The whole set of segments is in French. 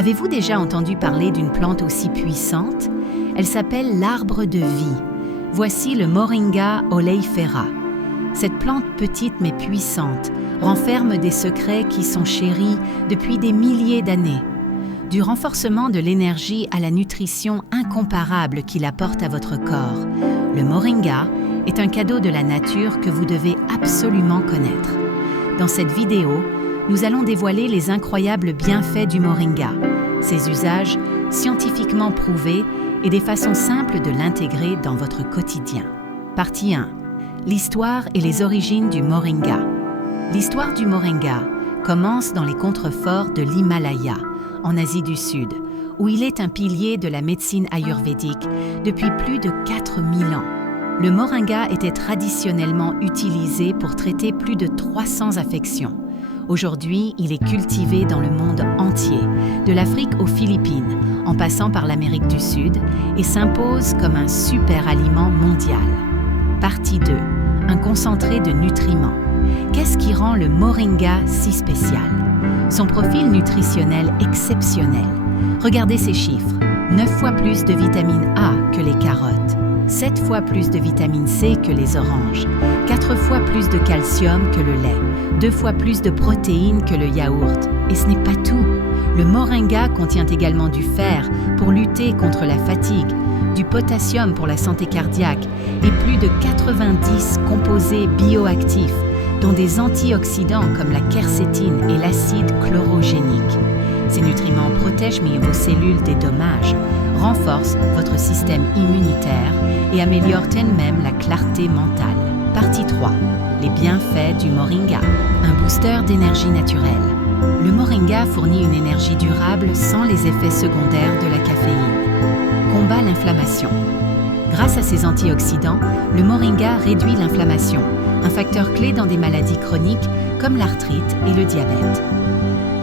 Avez-vous déjà entendu parler d'une plante aussi puissante? Elle s'appelle l'arbre de vie. Voici le Moringa oleifera. Cette plante petite mais puissante renferme des secrets qui sont chéris depuis des milliers d'années. Du renforcement de l'énergie à la nutrition incomparable qu'il apporte à votre corps, le Moringa est un cadeau de la nature que vous devez absolument connaître. Dans cette vidéo, nous allons dévoiler les incroyables bienfaits du Moringa, ses usages scientifiquement prouvés et des façons simples de l'intégrer dans votre quotidien. Partie 1. L'histoire et les origines du Moringa. L'histoire du Moringa commence dans les contreforts de l'Himalaya, en Asie du Sud, où il est un pilier de la médecine ayurvédique depuis plus de 4000 ans. Le Moringa était traditionnellement utilisé pour traiter plus de 300 affections. Aujourd'hui, il est cultivé dans le monde entier, de l'Afrique aux Philippines, en passant par l'Amérique du Sud, et s'impose comme un super aliment mondial. Partie 2. Un concentré de nutriments. Qu'est-ce qui rend le Moringa si spécial? Son profil nutritionnel exceptionnel. Regardez ces chiffres. 9 fois plus de vitamine A que les carottes, 7 fois plus de vitamine C que les oranges, 4 fois plus de calcium que le lait, 2 fois plus de protéines que le yaourt. Et ce n'est pas tout. Le Moringa contient également du fer pour lutter contre la fatigue, du potassium pour la santé cardiaque et plus de 90 composés bioactifs, dont des antioxydants comme la quercétine et l'acide chlorogénique. Ces nutriments protègent vos cellules des dommages, renforcent votre système immunitaire et améliorent elles-mêmes la clarté mentale. Partie 3. Les bienfaits du Moringa. Un booster d'énergie naturelle. Le Moringa fournit une énergie durable sans les effets secondaires de la caféine. Combat l'inflammation. Grâce à ses antioxydants, le Moringa réduit l'inflammation, un facteur clé dans des maladies chroniques comme l'arthrite et le diabète.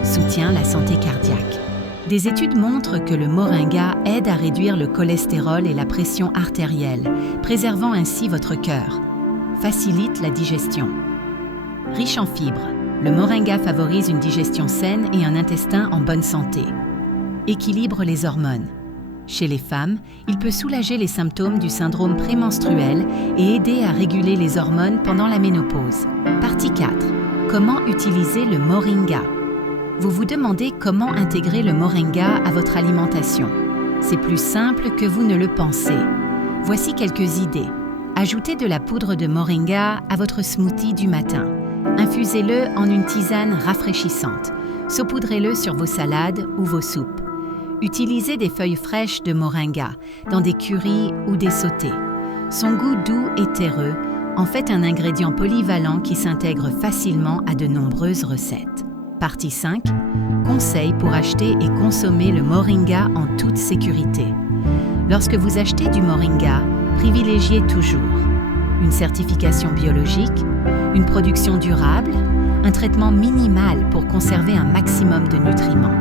Soutient la santé cardiaque. Des études montrent que le Moringa aide à réduire le cholestérol et la pression artérielle, préservant ainsi votre cœur. Facilite la digestion. Riche en fibres, le Moringa favorise une digestion saine et un intestin en bonne santé. Équilibre les hormones. Chez les femmes, il peut soulager les symptômes du syndrome prémenstruel et aider à réguler les hormones pendant la ménopause. Partie 4. Comment utiliser le Moringa? Vous vous demandez comment intégrer le Moringa à votre alimentation. C'est plus simple que vous ne le pensez. Voici quelques idées. Ajoutez de la poudre de Moringa à votre smoothie du matin. Infusez-le en une tisane rafraîchissante. Saupoudrez-le sur vos salades ou vos soupes. Utilisez des feuilles fraîches de Moringa dans des currys ou des sautés. Son goût doux et terreux en fait un ingrédient polyvalent qui s'intègre facilement à de nombreuses recettes. Partie 5. Conseils pour acheter et consommer le Moringa en toute sécurité. Lorsque vous achetez du Moringa, privilégiez toujours une certification biologique, une production durable, un traitement minimal pour conserver un maximum de nutriments.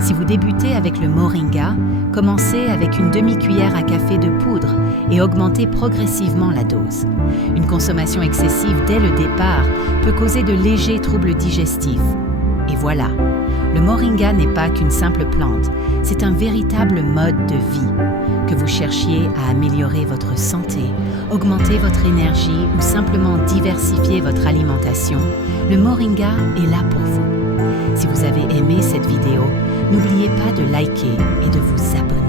Si vous débutez avec le Moringa, commencez avec une demi-cuillère à café de poudre et augmentez progressivement la dose. Une consommation excessive dès le départ peut causer de légers troubles digestifs. Et voilà, le Moringa n'est pas qu'une simple plante, c'est un véritable mode de vie. Que vous cherchiez à améliorer votre santé, augmenter votre énergie ou simplement diversifier votre alimentation, le Moringa est là pour vous. Si vous avez aimé cette vidéo, n'oubliez pas de liker et de vous abonner.